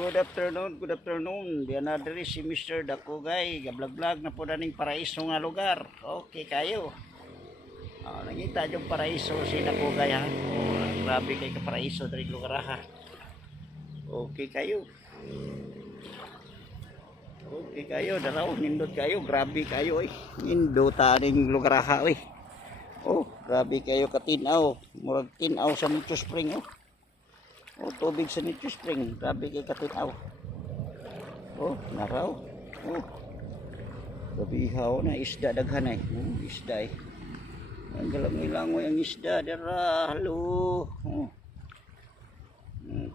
Good afternoon, good afternoon. Diyan na diri si Mr. Dakugay. Gablog-vlog na po daning paraiso nga lugar. Okay kayo. Nangita yung paraiso si Dakugay ha. Grabe kay ka paraiso diri lugar ha. Okay kayo. Okay kayo, daraw nindot kayo, grabe kayo eh. Nindot aning lugar ha eh. Oh, grabe kayo katinaw. Murag tinaw sa Nicho Spring oh. Oh, tubig sa Nicho Spring. Grabe kay katinaw. Oh, naraw. Oh. Gabihaw na isda daghan eh. Isda eh. Ang galangoy-langoy ang isda dara. Halo. Oh.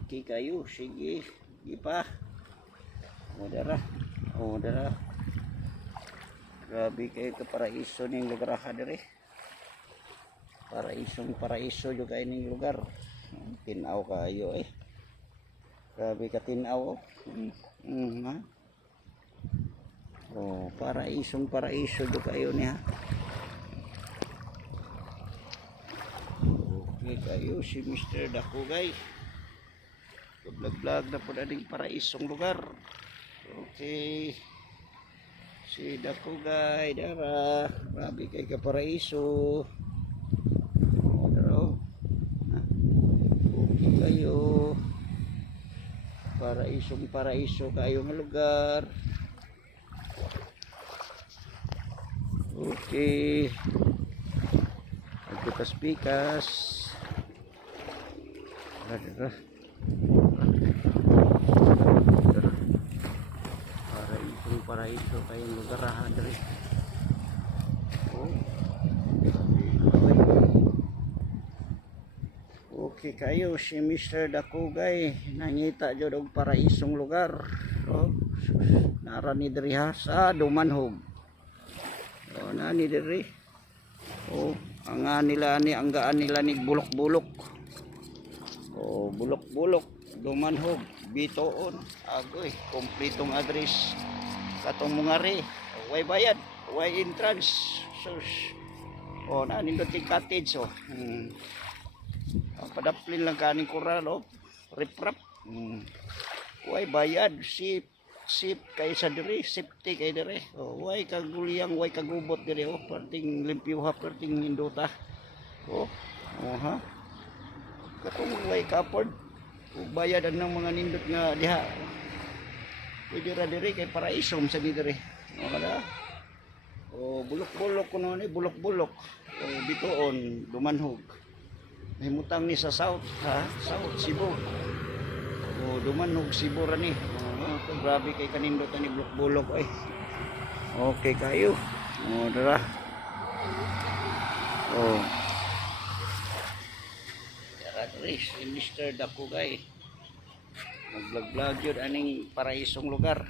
Okay kayo, sige. Sige pa. Oh, dara. Oh, dara. Grabe kayo ka paraiso ning lugar ha dere. Paraiso juga ining lugar. Tinaw kayo eh. Grabe ka tinaw oh. Ha? Oh, paraiso juga kayo niya. Okay kayo si Mr. Dakugay. Vlog na po nating paraisong lugar. Okay. Si Dakugay dara. Grabe kay ka paraiso. Kayo paraiso kayo nga lugar. Okay, agpikas-pikas paraiso kayong lugar ha diri. Okay kayo si Mr. Dakugay nangita jud og paraisong lugar. Oh, nara ni diri ha sa Dumanhog. Oh, nani diri. Oh, ang nila ni anggaan nila ni bulok-bulok. Oh, bulok-bulok Dumanhog, Bitoon. Agoy, kompletong address katong mungari. Way bayad, way entrance. Sus. Oh, nanindot yung cottage oh. Padaplin lang kaning kural oh. Riprap. Way bayad, sip kay sa diri, safety kay diri. Oh, way kaguliyang, way kagubot diri oh. Perting limpyuha, perting indota. Oh. Oh ha. Katong way kapod. Bayad ang mga nindot nga diha. Pwede ra diri kay paraisom sa diri. Oh kada. Oh, bulok-bulok kuno ni, bulok-bulok. Oh, Bitoon, Dumanhog. Himutang ni sa South ha, South Cebu. Oh, Dumanhog Cebu ra ni. Oh, grabe kay kanindot ni bulok-bulok ay. Okay kayo. Oh, dara. Oh. Dara diri si Mr. Dakugay. Mag-vlog yun aning paraisong lugar.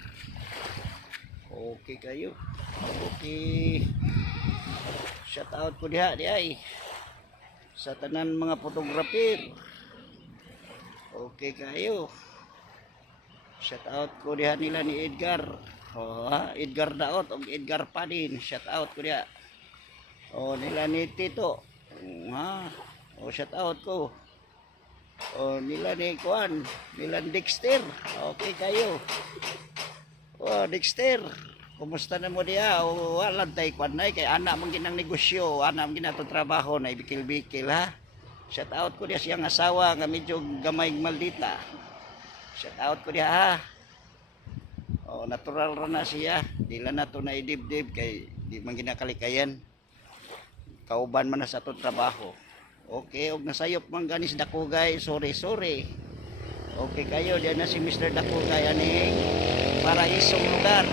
Okay kayo. Okay. Shout out ko diha di ay. Sa tanan mga photographer. Okay kayo. Shout out ko diha nila ni Edgar. Oh, ha? Edgar Daot o Edgar Padin. Shout out ko diha. Oh, nila ni Tito. Ha? Oh, shout out ko. Oh, nila ni Kuan, nila ni Dexter. Okay kayo. Oh, Dexter. Kumusta na mo diya? O walang tay kwan na kay anak mong ginang negosyo, anak mong ginato trabaho na ibikil-bikil ha. Shout out ko diya siyang asawa nga medyo gamay maldita. Shout out ko diya ha. Oh, natural ra na siya. Dila na to na idibdib kay di man ginakalikayan. Kauban man na sa to trabaho. Okay, og nasayop man ganis Dakugay. Sorry. Okay kayo, diyan na si Mr. Dakugay aning paraisong lugar.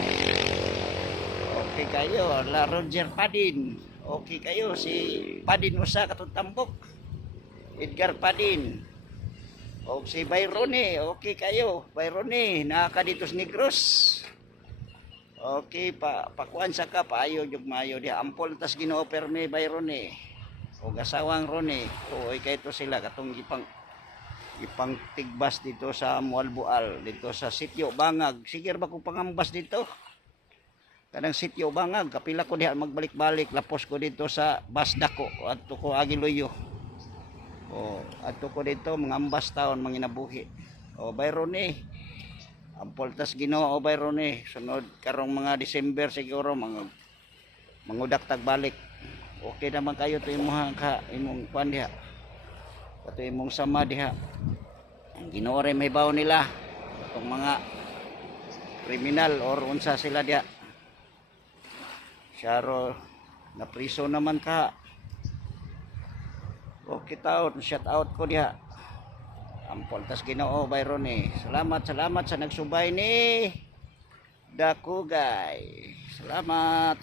Okay kayo, la Roger Padin. Okay kayo, si Padin usa katong tambok. Edgar Padin. O si Bayrone, okay kayo. Bayrone, naka dito sa Negros. Okay, pakuan sa ka, paayo jug maayo di ampol tas gino-offer ni Bayrone. O gasawang Rone. O kay to sila katong ipang tigbas dito sa Mualbual, dito sa Sitio Bangag. Sige ba kung pangambas dito? Kanang Sitio Bangag, kapila ko diha magbalik-balik, lapos ko dito sa Basdako adto ko Agiloyo. O adto ko dito mangambas taon manginabuhi. O Bayrone. Ampol tas Ginoo bayron ni sunod karong mga December siguro mangudak tag balik. Okay naman kayo to imong imong kwan diha. Kato imong sama diha. Ang Ginoo rin may baw nila. Itong mga kriminal or unsa sila diha. Syaro na priso naman ka. Okay taon, shout out ko diha. Ampol tas Ginoo bayron ni. Salamat sa nagsubay ni Dakugay. Salamat.